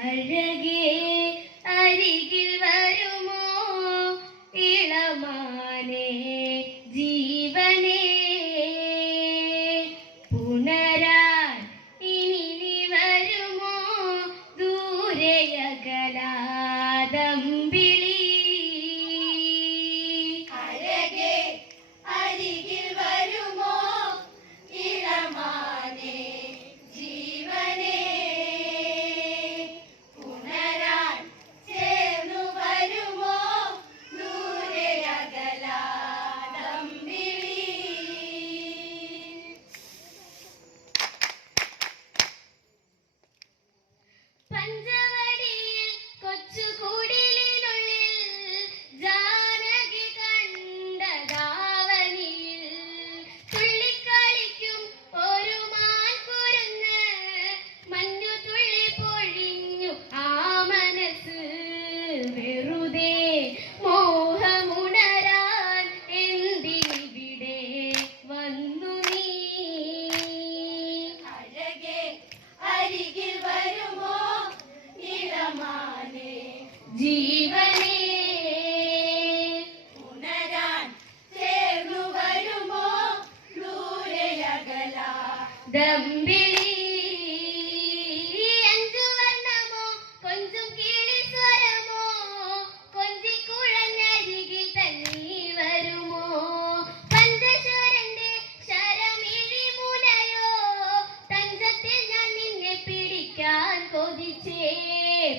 അഴകേ അരികിൽ വരുമോ ഇളമാനേ ജീവനേ പുനരാൻ ഇനി നീ വരുമോ ദൂരയകലാദംബിളി അഴകേ അരികിൽ വരുമോ ഇളമാനേ ജീവനേ പുനരാൻ ചേർന്നു വരുമോ ദൂരെ അകലാദംബിളി. പഞ്ചവടിയിൽ കൊച്ചുകുടിലിനുള്ളിൽ ജാനകി കണ്ടതാവനിയിൽ തുള്ളിക്കളിക്കും ഒരു മാൻകുരങ്ങ് മഞ്ഞു തുള്ളി പൊഴിഞ്ഞു ആ മനസ്സ് വെറുതെ മോഹമുണരാൻ എന്തിനിവിടെ വന്നു നീ അഴകേ അരികിൽ വരുമോ ഇളമാനേ ജീവനേ പുനരാൻ ചേർന്നു വരുമോ ദൂരെ അകലാദംബിളി. ദംബിളി അഞ്ചു വർണ്ണമോ കൊഞ്ചും കിളി സ്വരമോ കൊഞ്ചിക്കുഴഞ്ഞരികിൽ തന്നീ വരുമോ പഞ്ചശരന്റെ ശരമിഴി മുനയോ തഞ്ചത്തിൽ ഞാൻ നിന്നെ പിടിക്കാൻ കൊതിച്ചേ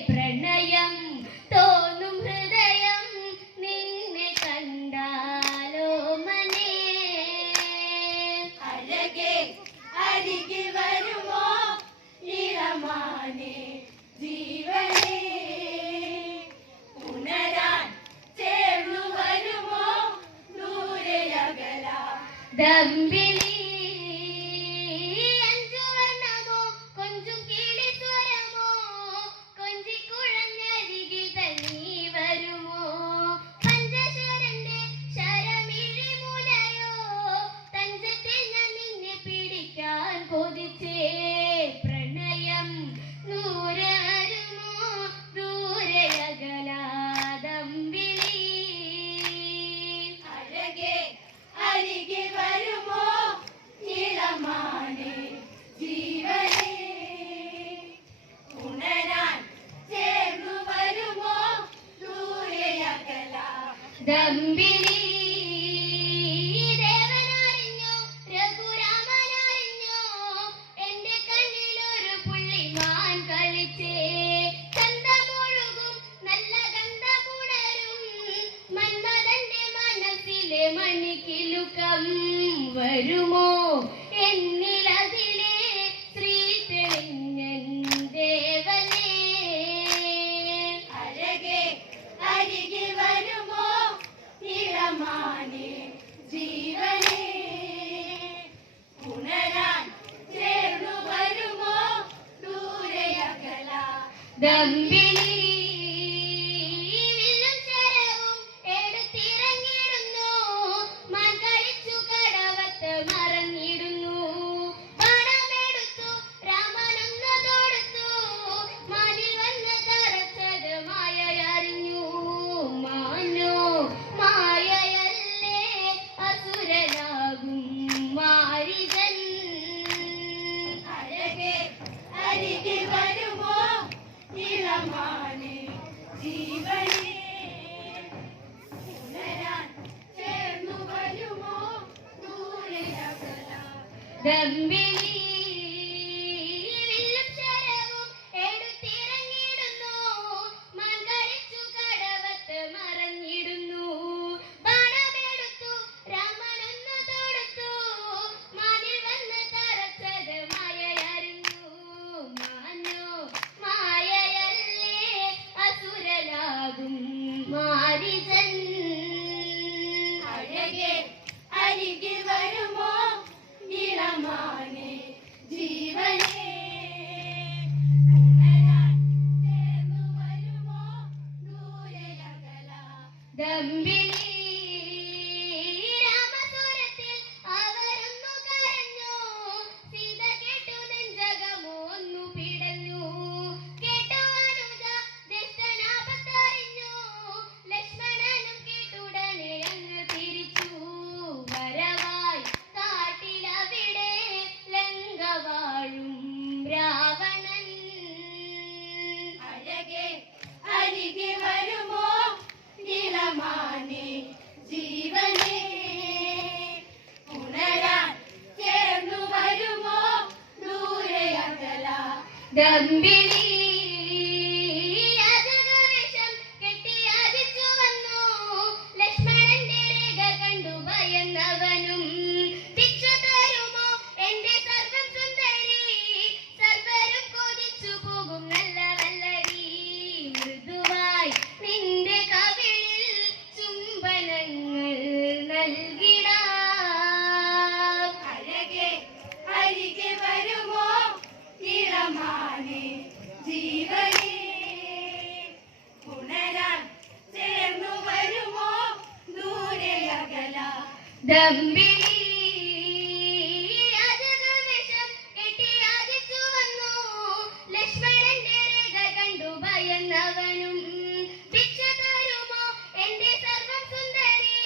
പ്രണയം തോന്നും ഹൃദയം നിന്നെ കണ്ടാലോ മനേ അഴകേ അരികിൽ വരുമോ ഇളമാനേ ജീവനേ പുനരാൻ ചേർന്നു വരുമോ ദൂരെ ദംബിളി അഞ്ചു വർണ്ണമോ കൊഞ്ചും കിളി സ്വരമോ കൊഞ്ചിക്കുഴഞ്ഞരികിൽ തന്നീ വരുമോ പഞ്ചശരന്റെ ശരമിഴി മുനയോ തഞ്ചത്തിൽ ഞാൻ നിന്നെ പിടിക്കാൻ കൊതിച്ചേ പ്രണയം നൂരരുമോ ദൂരയകലാദംബിളി അഴകേ അരികിൽ വരുമോ ഇളമാനേ ജീവനേ പുനരാൻ ചേർന്നു വരുമോ ദൂരെ ദംബിളി ദേവനറിഞ്ഞോ രഘുരാമനറിഞ്ഞോ എന്റെ കണ്ണിലൊരു പുള്ളിമാൻ കളിച്ചേ ചന്തമൊഴുകും നല്ല ഗന്ധമുണരും മന്മഥന്റെ മനസ്സിലെ മണിക്കിലുക്കം വരുമോ എന്നിലതിലെ ശ്രീ തെളിഞ്ഞൻ ദേവനേ അഴകേ അരികിൽ വരുമോ ഇളമാനേ ജീവനേ പുനരാൻ ചേർന്നു വരുമോ ദൂരെ ദംബിളി വില്ലും ശരവും എടുത്തിറങ്ങിടുന്നു മാൻ കളിച്ചു കടവത്ത് മറഞ്ഞിടുന്നു പണമെടുത്തു രാമനൊന്ന് തൊടുത്തു മാനിൽ വന്ന് തറച്ചത് മായയറിഞ്ഞു മാനോ മായയല്ലേ അസുരനാകും മാരിജൻ അഴകേ അരികിൽ വരുമോ ഇളമാനേ ജീവനേ പുനരാൻ ചേർന്നു വരുമോ ദൂരെ ദംബിളി വില്ലും ശരവും എടുത്തിറങ്ങിടുന്നു മാൻ കളിച്ചു കടവത്ത് മറഞ്ഞിടുന്നു പണമെടുത്തു രാമനൊന്ന് തൊടുത്തു മാനിൽ വന്ന് തറച്ചത് മായയറിഞ്ഞു മാനോ മായയല്ലേ അസുരനാകും മാരിജൻ അഴകേ അരികിൽ വരുമോ ഇളമാനേ ജീവനേ പുനരാൻ ചേർന്നു വരുമോ ദൂരെ ദംബിളി രാമസുരത്തിൽ അവരൊന്നു കരഞ്ഞു സീത കേട്ടു നെഞ്ചകമൊന്നു പിടഞ്ഞു കേട്ടുവാൻ ദമ്പിളി അജഗവേഷം കെട്ടി യാചിച്ചു വന്നു ലക്ഷ്മണന്റെ രേഖ കണ്ടു ഭയന്നവനും ഭിക്ഷ തരുമോ എന്റെ സർവം സുന്ദരി സർവരും കൊതിച്ചു പോകും നല്ല വല്ലരി മൃദുവായി നിന്റെ കവിളിൽ ചുംബനങ്ങൾ നൽകിടാം അഴകെ അരികെ വരുമോ ഇളമാനെ ജീവനേ ഉണരാൻ ചേർന്നു വരുമോ ദൂരെ അകലാ ദമ്പിളി അജഗവേഷം കെട്ടി യാചിച്ചു വന്നു ലക്ഷ്മണന്റെ രേഖ കണ്ടു ഭയന്നവനും ഭിക്ഷ തരുമോ എന്റെ സർവം സുന്ദരി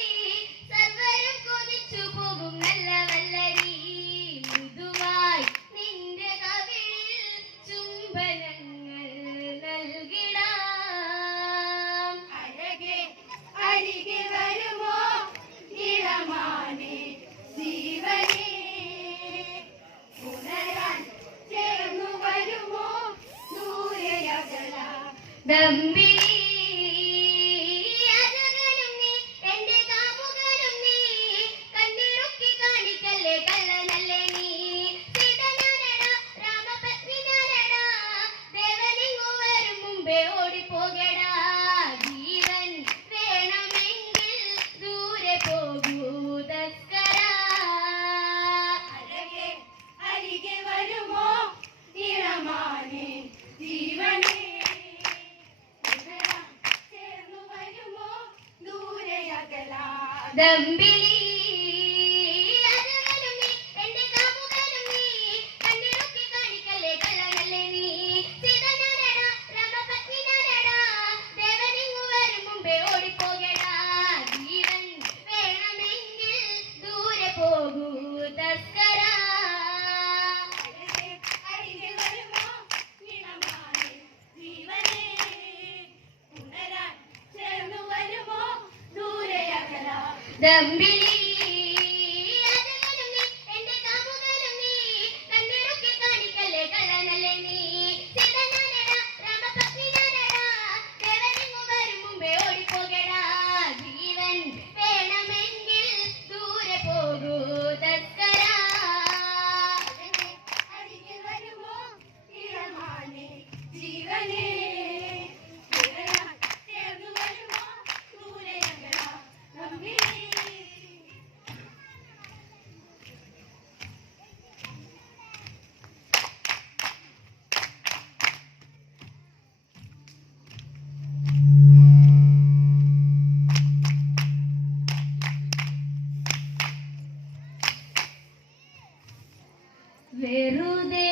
സർവരും കൊതിച്ചു പോകും നല്ല വല്ലരി മൃദുവായി നിന്റെ കവിളിൽ ചുംബനങ്ങൾ നൽകിടാം അഴകെ അരികെ വരുമോ ഇളമാനെ ജീവനേ ഉണരാൻ ചേർന്നു വരുമോ ദൂരെ അകലാ ദമ്പിളി അജഗനും നീ എന്റെ കാമുകനും നീ കണ്ണിറുക്കി കാണിക്കല്ലേ കള്ളനല്ലേ നീ സീത ഞാനെടാ രാമപത്നി ഞാനെടാ ദേവനിങ്ങു വരും മുമ്പേ ഓടിപ്പോകടാ ജീവൻ വേണമെങ്കിൽ ദൂരെ പോകൂ തസ്കരാ അഴകെ അരികെ വരുമോ ഇളമാനെ ജീവനേ ഉണരാൻ ചേർന്നു വരുമോ ദൂരെ അകലാ ദമ്പിളി അജഗനും നീ എന്റെ കാമുകനും നീ കണ്ണിറുക്കി കാണിക്കല്ലേ കള്ളനല്ലേ നീ സീത ഞാനെടാ രാമപത്നി ഞാനെടാ ദേവനിങ്ങു വരും മുമ്പേ ഓടിപ്പോകടാ ജീവൻ വേണമെങ്കിൽ ദൂരെ പോകൂ തസ്കരാ അഴകെ അരികെ വരുമോ ഇളമാനെ ജീവനേ ഉണരാൻ ചേർന്നു വരുമോ ദൂരെ അകലാ ദമ്പിളി അജഗനും നീ എന്റെ കാമുകനും നീ കണ്ണിറുക്കി കാണിക്കല്ലേ കള്ളനല്ലേ നീ സീത ഞാനെടാ രാമപത്നി ഞാനെടാ ദേവനിങ്ങു വരും മുമ്പേ ഓടിപ്പോകടാ ജീവൻ വേണമെങ്കിൽ ദൂരെ പോകൂ തസ്കരാ അഴകെ അരികെ വരുമോ ഇളമാനെ ജീവനേ ഉണരാൻ ചേർന്നു വരുമോ ദൂരെ അകലാ ദമ്പിളി വെറുതെ